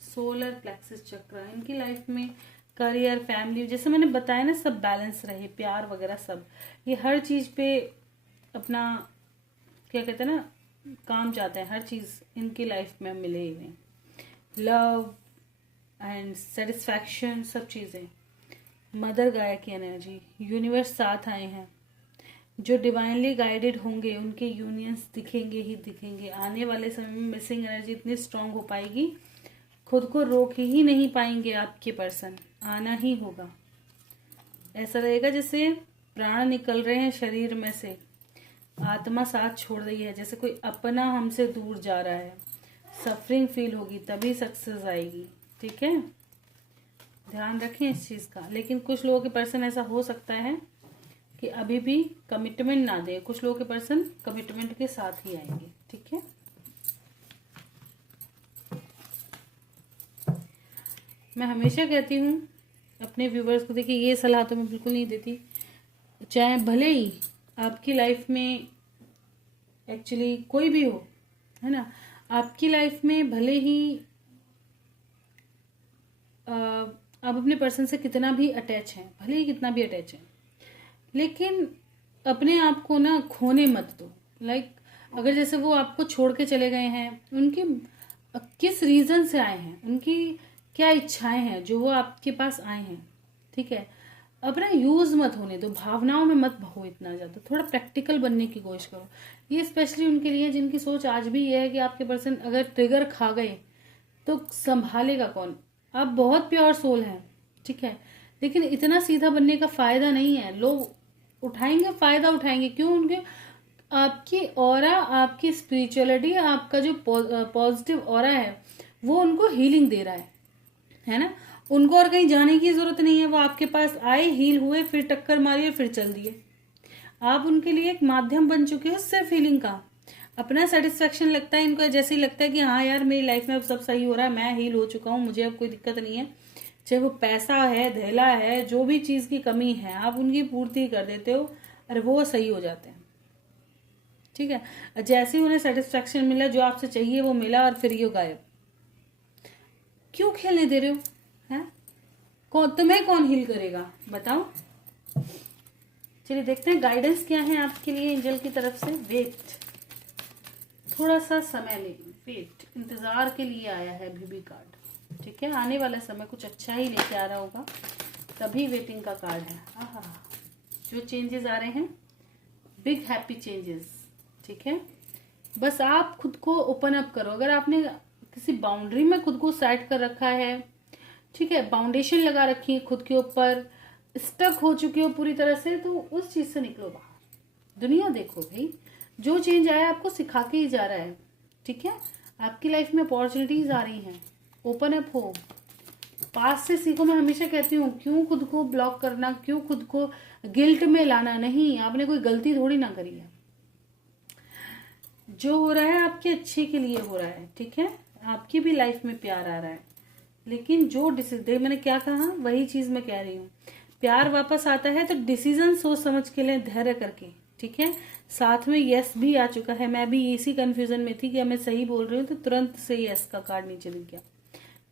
सोलर प्लेक्सस चक्र। इनकी लाइफ में करियर, फैमिली, जैसे मैंने बताया ना, सब बैलेंस रहे, प्यार वगैरह सब, ये हर चीज पे अपना क्या कहते हैं ना, काम जाता है, हर चीज इनकी लाइफ में मिले इन्हें, लव एंड सेटिस्फैक्शन, सब चीजें। मदर गाया की एनर्जी, यूनिवर्स साथ आए हैं, जो डिवाइनली गाइडेड होंगे उनके यूनियंस दिखेंगे ही दिखेंगे। आने वाले समय में मिसिंग एनर्जी इतनी स्ट्रांग हो पाएगी, खुद को रोक ही नहीं पाएंगे आपके पर्सन, आना ही होगा। ऐसा रहेगा जैसे प्राण निकल रहे हैं शरीर में से, आत्मा साथ छोड़ रही है, जैसे कोई अपना हमसे दूर जा रहा है, सफरिंग फील होगी, तभी सक्सेस आएगी, ठीक है। ध्यान रखें इस चीज का। लेकिन कुछ लोगों के पर्सन ऐसा हो सकता है कि अभी भी कमिटमेंट ना दे, कुछ लोगों के पर्सन कमिटमेंट के साथ ही आएंगे, ठीक है। मैं हमेशा कहती हूँ अपने व्यूवर्स को, देखिए ये सलाह तो मैं बिल्कुल नहीं देती, चाहे भले ही आपकी लाइफ में एक्चुअली कोई भी हो, है ना, आपकी लाइफ में भले ही आप अपने पर्सन से कितना भी अटैच हैं, भले ही कितना भी अटैच हैं, लेकिन अपने आप को ना खोने मत दो। अगर जैसे वो आपको छोड़ के चले गए हैं, उनके किस रीजन से आए हैं, उनकी क्या इच्छाएं हैं जो वो आपके पास आए हैं, ठीक है। अपना यूज मत होने दो, भावनाओं में मत बहो इतना ज्यादा, थोड़ा प्रैक्टिकल बनने की कोशिश करो। ये स्पेशली उनके लिए जिनकी सोच आज भी ये है कि आपके पर्सन अगर ट्रिगर खा गए तो संभालेगा कौन। आप बहुत प्योर सोल हैं, ठीक है, लेकिन इतना सीधा बनने का फायदा नहीं है। लोग उठाएंगे, फायदा उठाएंगे, क्यों? उनके आपकी ऑरा, आपकी स्पिरिचुअलिटी, आपका जो पॉजिटिव ऑरा है वो उनको हीलिंग दे रहा है ना। उनको और कहीं जाने की जरूरत नहीं है, वो आपके पास आए, हील हुए, फिर टक्कर मारी और फिर चल दिए, आप उनके लिए एक माध्यम बन चुके हो सिर्फ फीलिंग का। अपना सेटिस्फेक्शन लगता है इनको, जैसे ही लगता है कि हाँ यार मेरी लाइफ में अब सब सही हो रहा है, मैं हील हो चुका हूँ, मुझे अब कोई दिक्कत नहीं है, चाहे वो पैसा है, धैला है, जो भी चीज की कमी है आप उनकी पूर्ति कर देते हो और वो सही हो जाते हैं। ठीक है, जैसे ही उन्हें सेटिस्फेक्शन मिला, जो आपसे चाहिए वो मिला, और फिर ये गायब। क्यों खेलने दे रहे हो? है तुम्हें कौन हील करेगा बताओ? चलिए देखते हैं गाइडेंस क्या है आपके लिए एंजल की तरफ से। वेट, थोड़ा सा समय लेंगे, वेट, इंतजार के लिए आया है अभी भी कार्ड। ठीक है, आने वाला समय कुछ अच्छा ही लेके आ रहा होगा, तभी वेटिंग का कार्ड है। आहा, जो चेंजेस आ रहे हैं, बिग हैप्पी चेंजेस। ठीक है, बस आप खुद को ओपन अप करो। अगर आपने किसी बाउंड्री में खुद को सेट कर रखा है, ठीक है, बाउंडेशन लगा रखी है खुद के ऊपर, स्टक हो चुके हो पूरी तरह से, तो उस चीज से निकलो बाहर। दुनिया देखो भाई, जो चेंज आया आपको सिखा के ही जा रहा है। ठीक है, आपकी लाइफ में अपॉर्चुनिटीज आ रही हैं, ओपन अप हो, पास से सीखो। मैं हमेशा कहती हूँ, क्यों खुद को ब्लॉक करना, क्यों खुद को गिल्ट में लाना? नहीं, आपने कोई गलती थोड़ी ना करी है। जो हो रहा है आपके अच्छे के लिए हो रहा है। ठीक है, आपकी भी लाइफ में प्यार आ रहा है, लेकिन जो डिसीजन, मैंने क्या कहा वही चीज मैं कह रही हूँ, प्यार वापस आता है तो डिसीजन सोच समझ के लें, धैर्य करके। ठीक है, साथ में यस भी आ चुका है। मैं भी इसी कंफ्यूजन में थी कि मैं सही बोल रही हूँ, तो तुरंत से यस का कार्ड नीचे दिख गया।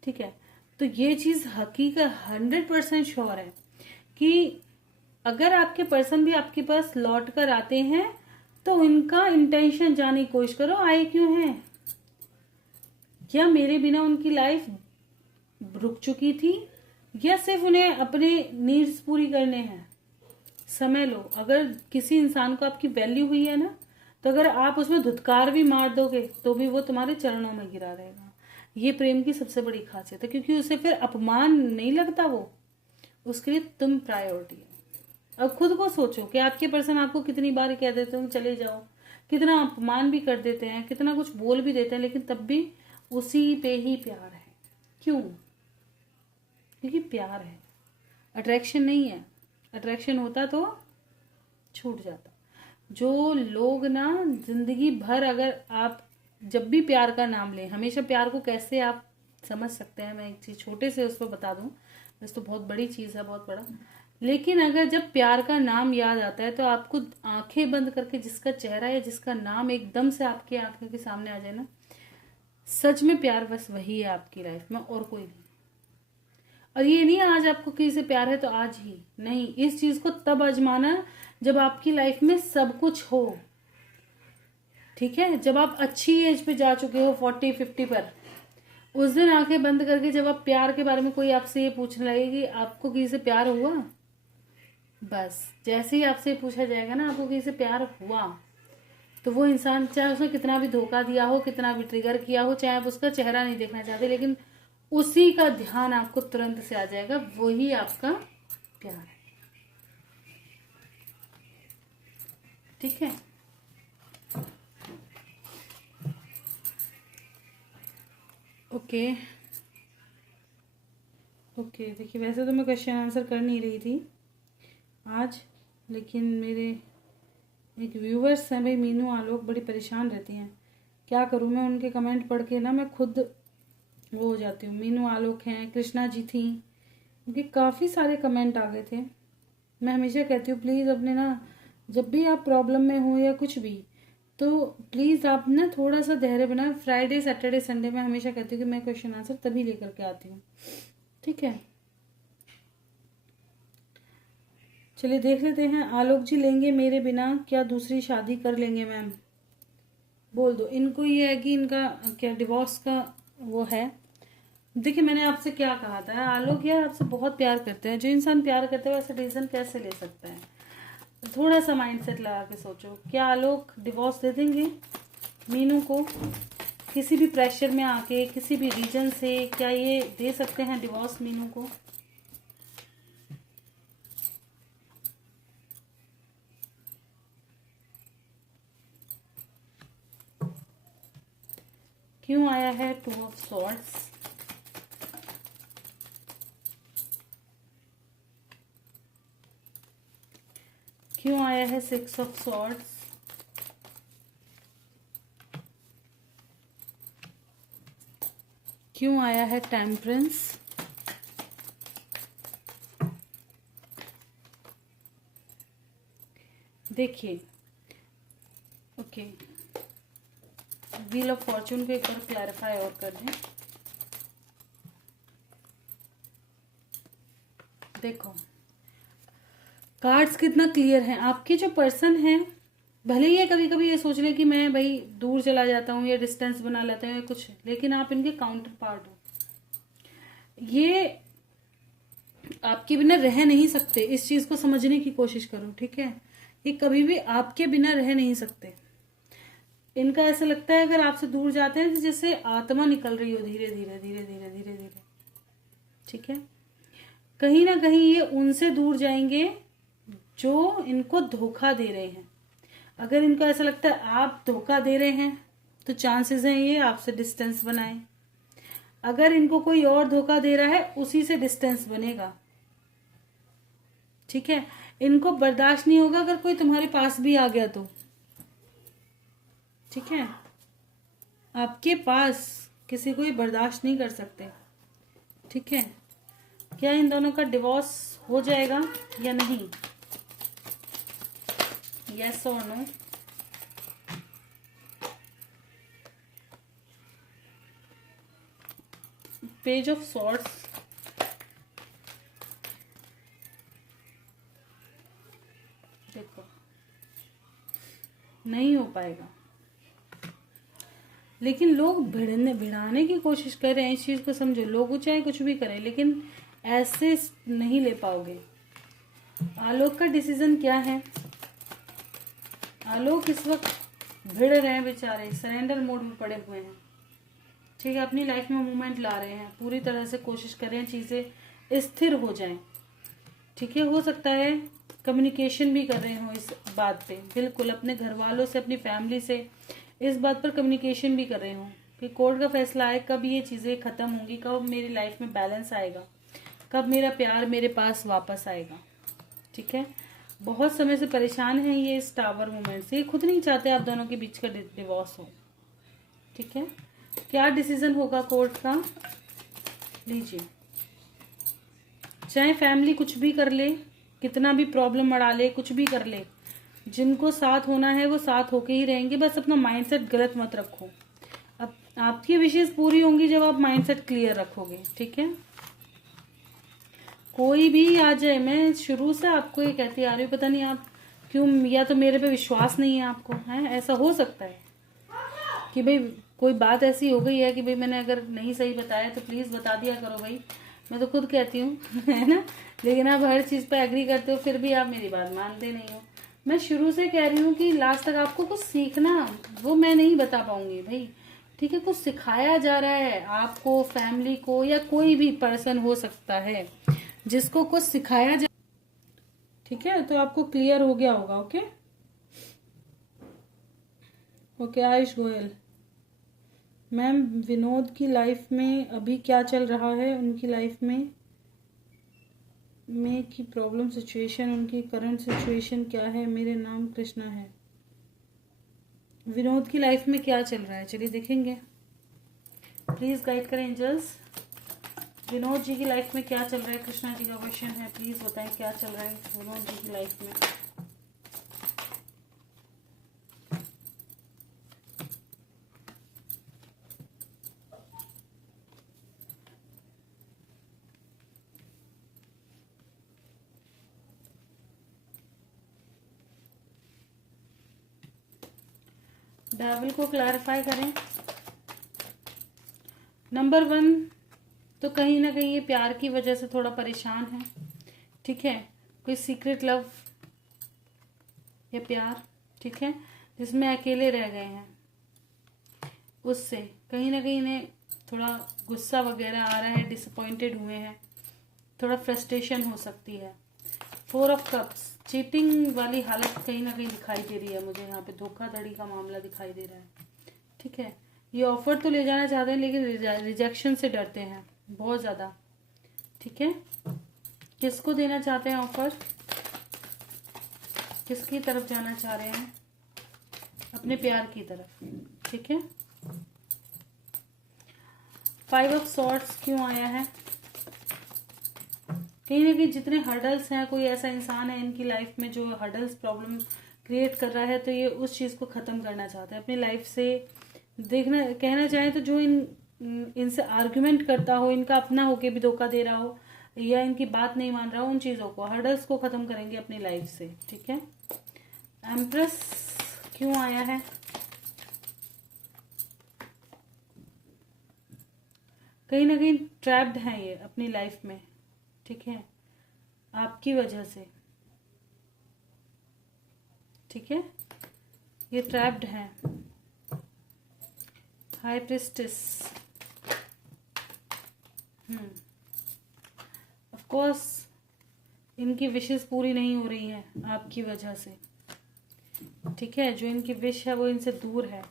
ठीक है, तो ये चीज हकीकत 100% श्योर है कि अगर आपके पर्सन भी आपके पास लौट कर आते हैं तो इनका इंटेंशन जानने की कोशिश करो, आए क्यों हैं, क्या मेरे बिना उनकी लाइफ रुक चुकी थी, या सिर्फ उन्हें अपने नीड्स पूरी करने हैं। समय लो। अगर किसी इंसान को आपकी वैल्यू हुई है ना, तो अगर आप उसमें धुतकार भी मार दोगे तो भी वो तुम्हारे चरणों में गिरा रहेगा। ये प्रेम की सबसे बड़ी खासियत है, क्योंकि उसे फिर अपमान नहीं लगता, वो उसके लिए तुम प्रायोरिटी है। अब खुद को सोचो कि आपके पर्सन आपको कितनी बार कह देते हो चले जाओ, कितना अपमान भी कर देते हैं, कितना कुछ बोल भी देते हैं, लेकिन तब भी उसी पे ही प्यार है। क्यों? क्योंकि प्यार है, अट्रैक्शन नहीं है। अट्रैक्शन होता तो छूट जाता। जो लोग ना जिंदगी भर, अगर आप जब भी प्यार का नाम लें, हमेशा प्यार को कैसे आप समझ सकते हैं, मैं एक चीज छोटे से उस पर बता दूं, वैसे तो बहुत बड़ी चीज है, बहुत बड़ा, लेकिन अगर जब प्यार का नाम याद आता है तो आपको आंखें बंद करके जिसका चेहरा या जिसका नाम एकदम से आपके आंखों के सामने आ जाए ना, सच में प्यार बस वही है आपकी लाइफ में, और कोई नहीं। और ये नहीं आज आपको किसी से प्यार है तो आज ही नहीं, इस चीज को तब आजमाना जब आपकी लाइफ में सब कुछ हो। ठीक है, जब आप अच्छी एज पे जा चुके हो, 40-50 पर, उस दिन आंखें बंद करके जब आप प्यार के बारे में कोई आपसे ये पूछने लगे कि आपको किसी से प्यार हुआ, बस जैसे ही आपसे पूछा जाएगा ना आपको किसी से प्यार हुआ, तो वो इंसान चाहे उसने कितना भी धोखा दिया हो, कितना भी ट्रिगर किया हो, चाहे आप उसका चेहरा नहीं देखना चाहते, लेकिन उसी का ध्यान आपको तुरंत से आ जाएगा, वही आपका प्यार है। ठीक है, ओके ओके। देखिए, वैसे तो मैं क्वेश्चन आंसर कर नहीं रही थी आज, लेकिन मेरे एक व्यूवर्स हैं भाई, मीनू आलोक, बड़ी परेशान रहती हैं। क्या करूँ मैं, उनके कमेंट पढ़ के ना मैं खुद वो हो जाती हूँ। मीनू आलोक हैं, कृष्णा जी थी, उनके काफ़ी सारे कमेंट आ गए थे। मैं हमेशा कहती हूँ प्लीज़ अपने ना, जब भी आप प्रॉब्लम में हो या कुछ भी, तो प्लीज़ आप ना थोड़ा सा धैर्य बनाए। फ्राइडे सैटरडे संडे में हमेशा कहती हूँ कि मैं क्वेश्चन आंसर तभी लेकर के आती हूँ। ठीक है, चलिए देख लेते हैं। आलोक जी, लेंगे मेरे बिना क्या दूसरी शादी कर लेंगे मैम? बोल दो इनको, ये है कि इनका क्या डिवोर्स का वो है। देखिए, मैंने आपसे क्या कहा था, आलोक यार आपसे बहुत प्यार करते हैं। जो इंसान प्यार करता है वैसा डिसीजन कैसे ले सकता है? थोड़ा सा माइंडसेट लगा के सोचो। क्या आलोक डिवोर्स दे देंगे मीनू को? किसी भी प्रेशर में आके, किसी भी रीजन से, क्या ये दे सकते हैं डिवोर्स मीनू को? क्यों आया है 2 ऑफ सॉर्ड्स? क्यों आया है 6 ऑफ सॉर्ड्स? क्यों आया है टेम्परेंस? देखिए, ओके, व्हील ऑफ फॉर्चून को एक बार क्लैरिफाई और कर दें। देखो कार्ड्स कितना क्लियर है। आपके जो पर्सन है, भले ही कभी कभी ये सोच ले कि मैं भाई दूर चला जाता हूँ या डिस्टेंस बना लेता हूँ या कुछ, लेकिन आप इनके काउंटर पार्ट हो। ये आपके बिना रह नहीं सकते, इस चीज को समझने की कोशिश करो, ठीक है। ये कभी भी आपके बिना रह नहीं सकते। इनका ऐसा लगता है अगर आपसे दूर जाते हैं तो जैसे आत्मा निकल रही हो धीरे धीरे धीरे धीरे धीरे धीरे, ठीक है। कहीं ना कहीं ये उनसे दूर जाएंगे जो इनको धोखा दे रहे हैं। अगर इनको ऐसा लगता है आप धोखा दे रहे हैं तो चांसेस हैं ये आपसे डिस्टेंस बनाए। अगर इनको कोई और धोखा दे रहा है उसी से डिस्टेंस बनेगा, ठीक है। इनको बर्दाश्त नहीं होगा अगर कोई तुम्हारे पास भी आ गया तो, ठीक है। आपके पास किसी को बर्दाश्त नहीं कर सकते, ठीक है। क्या इन दोनों का डिवोर्स हो जाएगा या नहीं? यस और नो? पेज ऑफ सॉर्ड्स, देखो नहीं हो पाएगा। लेकिन लोग भिड़ाने की कोशिश कर रहे हैं, इस चीज को समझो। लोग चाहे कुछ भी करें लेकिन ऐसे नहीं ले पाओगे। आलोक का डिसीजन क्या है? आलोक इस वक्त भिड़ रहे हैं बेचारे, सरेंडर मोड में पड़े हुए हैं, ठीक है। अपनी लाइफ में मूवमेंट ला रहे हैं, पूरी तरह से कोशिश कर रहे हैं चीजें स्थिर हो जाएं, ठीक है। हो सकता है कम्युनिकेशन भी कर रहे हो इस बात पे, बिल्कुल अपने घर वालों से, अपनी फैमिली से इस बात पर कम्युनिकेशन भी कर रहे हो कि कोर्ट का फैसला आए, कब ये चीजें खत्म होंगी, कब मेरी लाइफ में बैलेंस आएगा, कब मेरा प्यार मेरे पास वापस आएगा, ठीक है। बहुत समय से परेशान है ये इस टावर मूवमेंट से। ये खुद नहीं चाहते आप दोनों के बीच का डिवोर्स हो, ठीक है। क्या डिसीजन होगा कोर्ट का? लीजिए, चाहे फैमिली कुछ भी कर ले, कितना भी प्रॉब्लम बढ़ा ले, कुछ भी कर ले, जिनको साथ होना है वो साथ होके ही रहेंगे। बस अपना माइंडसेट गलत मत रखो। अब आपकी विशेष पूरी होंगी जब आप माइंडसेट क्लियर रखोगे, ठीक है। कोई भी आ जाए, मैं शुरू से आपको ये कहती आ रही हूँ, पता नहीं आप क्यों, या तो मेरे पे विश्वास नहीं है आपको, है। ऐसा हो सकता है कि भाई कोई बात ऐसी हो गई है कि भाई मैंने अगर नहीं सही बताया तो प्लीज बता दिया करो भाई। मैं तो खुद कहती हूँ है ना, लेकिन आप हर चीज पे एग्री करते हो, फिर भी आप मेरी बात मानते नहीं हो। मैं शुरू से कह रही हूँ कि लास्ट तक आपको कुछ सीखना, वो मैं नहीं बता पाऊंगी भाई, ठीक है। कुछ सिखाया जा रहा है आपको, फैमिली को, या कोई भी पर्सन हो सकता है जिसको कुछ सिखाया जा, ठीक है। तो आपको क्लियर हो गया होगा। Okay okay. Ayush Goyal ma'am, Vinod की लाइफ में अभी क्या चल रहा है? उनकी लाइफ में की प्रॉब्लम सिचुएशन, उनकी करंट सिचुएशन क्या है? मेरे नाम कृष्णा है। विनोद की लाइफ में क्या चल रहा है, चलिए देखेंगे। प्लीज गाइड करें एंजल्स। विनोद जी की लाइफ में क्या चल रहा है? कृष्णा जी का क्वेश्चन है, प्लीज बताएं क्या चल रहा है विनोद जी की लाइफ में। डेविल को क्लैरिफाई करें। नंबर 1 तो कहीं ना कहीं ये प्यार की वजह से थोड़ा परेशान है, ठीक है। कोई सीक्रेट लव या प्यार, ठीक है, जिसमें अकेले रह गए हैं, उससे कहीं ना कहीं इन्हें थोड़ा गुस्सा वगैरह आ रहा है, डिसअपॉइंटेड हुए हैं, थोड़ा फ्रस्ट्रेशन हो सकती है। 4 ऑफ कप्स, चीटिंग वाली हालत कहीं ना कहीं दिखाई दे रही है मुझे यहाँ पे, धोखाधड़ी का मामला दिखाई दे रहा है, ठीक है। ये ऑफर तो ले जाना चाहते हैं लेकिन रिजेक्शन से डरते हैं बहुत ज्यादा, ठीक है। किसको देना चाहते हैं ऑफर? किसकी तरफ जाना चाह रहे हैं? अपने प्यार की तरफ। ठीक है। 5 ऑफ सॉर्ड्स क्यों आया है? कहीं ना कहीं जितने हर्डल्स हैं, कोई ऐसा इंसान है इनकी लाइफ में जो हर्डल्स प्रॉब्लम क्रिएट कर रहा है, तो ये उस चीज को खत्म करना चाहता है अपनी लाइफ से। देखना, कहना चाहे तो जो इनसे आर्ग्यूमेंट करता हो, इनका अपना होके भी धोखा दे रहा हो या इनकी बात नहीं मान रहा हो, उन चीजों को, हर्डल्स को खत्म करेंगे अपनी लाइफ से। ठीक है। एम्प्रेस क्यों आया है? कहीं ना कहीं ट्रैप्ड है ये अपनी लाइफ में। ठीक है, आपकी वजह से। ठीक है, ये ट्रैप्ड है। High priestess. ऑफ कोर्स इनकी विशेस पूरी नहीं हो रही हैं आपकी वजह से। ठीक है, जो इनकी विश है वो इनसे दूर है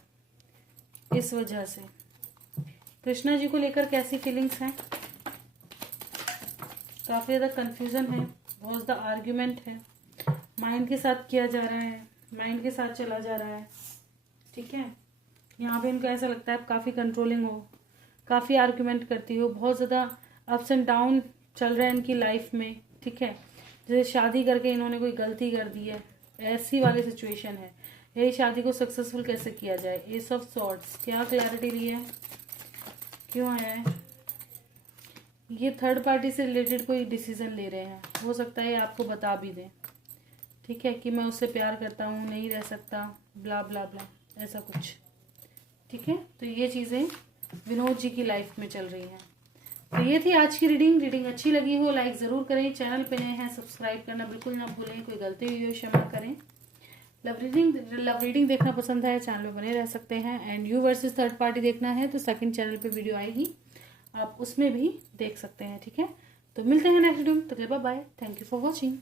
इस वजह से। कृष्णा जी को लेकर कैसी फीलिंग्स हैं? काफी ज्यादा कंफ्यूजन है, बहुत ज्यादा आर्ग्यूमेंट है, माइंड के साथ किया जा रहा है, माइंड के साथ चला जा रहा है। ठीक है, यहाँ पे इनको ऐसा लगता है आप काफी कंट्रोलिंग हो, काफी आर्ग्यूमेंट करती हो, बहुत ज्यादा अप्स एंड डाउन चल रहा है इनकी लाइफ में। ठीक है, जैसे शादी करके इन्होंने कोई गलती कर दी है, ऐसी वाली सिचुएशन है। यही शादी को सक्सेसफुल कैसे किया जाए? S of swords. क्या क्लैरिटी ली है? क्यों आया है? ये थर्ड पार्टी से रिलेटेड कोई डिसीजन ले रहे हैं, हो सकता है आपको बता भी दें। ठीक है, कि मैं उससे प्यार करता हूँ, नहीं रह सकता, ब्ला ब्ला ब्ला, ऐसा कुछ। ठीक है, तो ये चीज़ें विनोद जी की लाइफ में चल रही हैं। तो ये थी आज की रीडिंग। रीडिंग अच्छी लगी हो लाइक ज़रूर करें, चैनल पे नए हैं सब्सक्राइब करना बिल्कुल ना भूलें, कोई गलती हुई हो क्षमा करें। लव रीडिंग देखना पसंद है, चैनल पे बने रह सकते हैं। And you versus third party देखना है तो सेकंड चैनल पे वीडियो आएगी, आप उसमें भी देख सकते हैं। ठीक है, तो मिलते हैं नेक्स्ट वीडियो में। तो bye bye, thank you for watching.